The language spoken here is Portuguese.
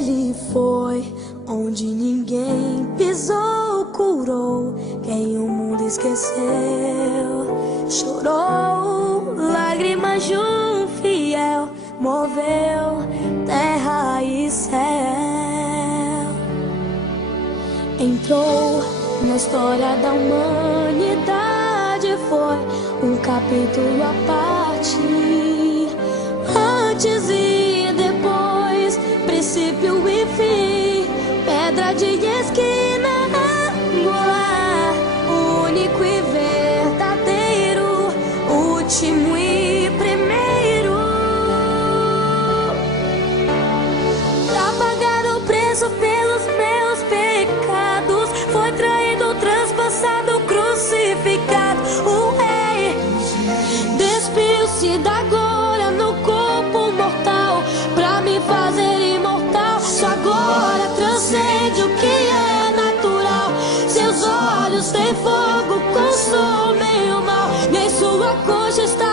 Ele foi onde ninguém pisou, curou quem o mundo esqueceu. Chorou lágrimas de um fiel, moveu terra e céu. Entrou na história da humanidade, foi um capítulo à parte. Antes e depois, princípio e fim, pedra de esquina, angular, único e verdadeiro, último e primeiro. Pra pagar o preço pelos meus pecados, foi traído, transpassado, crucificado. O rei despiu-se da glória no corpo mortal, pra me fazer imortal. Sua glória transcende o que é natural. Seus olhos têm fogo, consomem o mal, e em sua coxa está